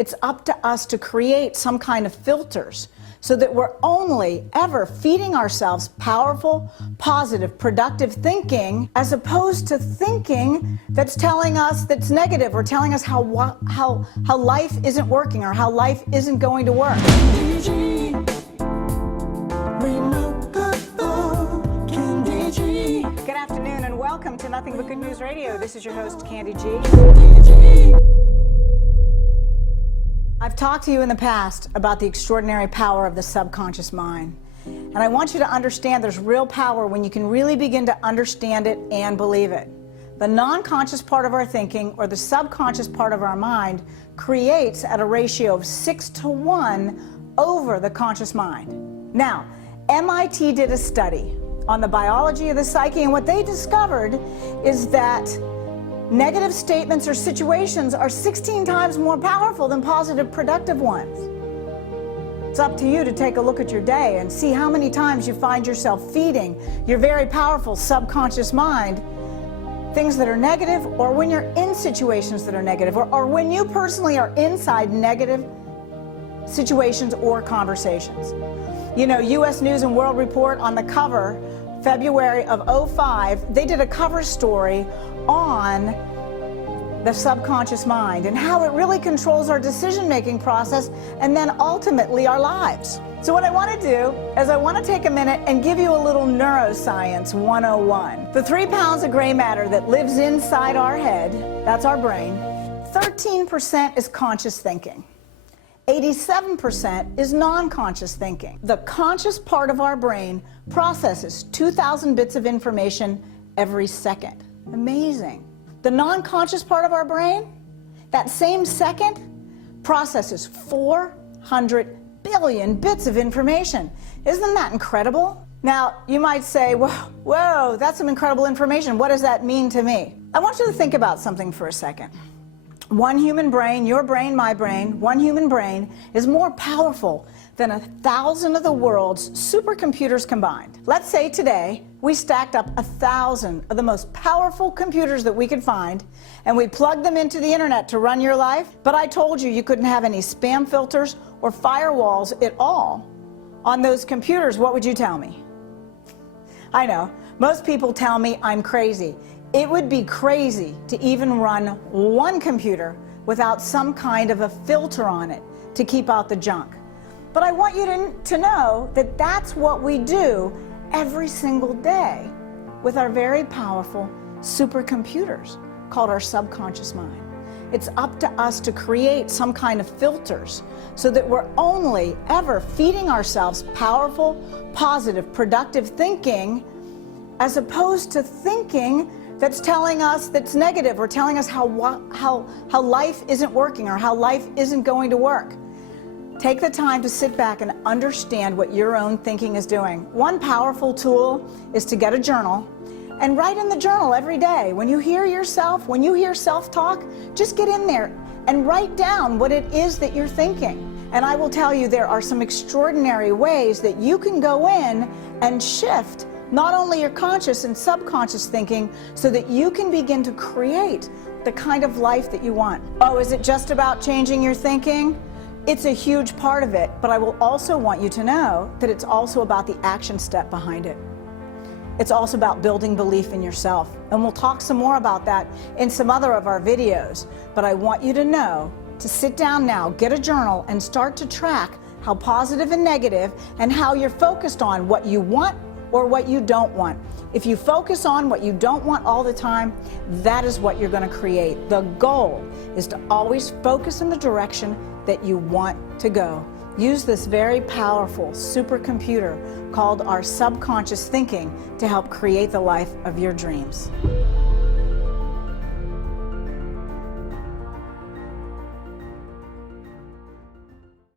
It's up to us to create some kind of filters so that we're only ever feeding ourselves powerful, positive, productive thinking, as opposed to thinking that's telling us that's negative, or telling us how life isn't working, or how life isn't going to work. Good afternoon and welcome to Nothing But Good News Radio. This is your host, Kandee G. I've talked to you in the past about the extraordinary power of the subconscious mind. And I want you to understand there's real power when you can really begin to understand it and believe it. The non-conscious part of our thinking, or the subconscious part of our mind, creates at a ratio of 6-to-1 over the conscious mind. Now, MIT did a study on the biology of the psyche, and what they discovered is that negative statements or situations are 16 times more powerful than positive, productive ones. It's up to you to take a look at your day and see how many times you find yourself feeding your very powerful subconscious mind things that are negative, or when you're in situations that are negative, or when you personally are inside negative situations or conversations. You know, U.S. News and World Report, on the cover, February of '05, they did a cover story on the subconscious mind and how it really controls our decision-making process and then ultimately our lives. So what I want to do is I want to take a minute and give you a little neuroscience 101. The 3 pounds of gray matter that lives inside our head, that's our brain, 13% is conscious thinking. 87% is non-conscious thinking. The conscious part of our brain processes 2,000 bits of information every second. Amazing. The non-conscious part of our brain, that same second, processes 400 billion bits of information. Isn't that incredible? Now, you might say, whoa, that's some incredible information. What does that mean to me? I want you to think about something for a second. One human brain, your brain, my brain, one human brain is more powerful than 1,000 of the world's supercomputers combined. Let's say today we stacked up 1,000 of the most powerful computers that we could find, and we plugged them into the internet to run your life, but I told you couldn't have any spam filters or firewalls at all on those computers. What would you tell me? I know, most people tell me I'm crazy. It would be crazy to even run one computer without some kind of a filter on it to keep out the junk. But I want you to know that that's what we do every single day with our very powerful supercomputers called our subconscious mind. It's up to us to create some kind of filters so that we're only ever feeding ourselves powerful, positive, productive thinking, as opposed to thinking that's telling us that's negative, or telling us how life isn't working, or how life isn't going to work. Take the time to sit back and understand what your own thinking is doing. One powerful tool is to get a journal and write in the journal every day. When you hear yourself, when you hear self-talk, just get in there and write down what it is that you're thinking. And I will tell you, there are some extraordinary ways that you can go in and shift not only your conscious and subconscious thinking, so that you can begin to create the kind of life that you want. Oh, is it just about changing your thinking? It's a huge part of it, but I will also want you to know that it's also about the action step behind it. It's also about building belief in yourself. And we'll talk some more about that in some other of our videos. But I want you to know to sit down now, get a journal, and start to track how positive and negative, and how you're focused on what you want or what you don't want. If you focus on what you don't want all the time, that is what you're going to create. The goal is to always focus in the direction that you want to go. Use this very powerful supercomputer called our subconscious thinking to help create the life of your dreams.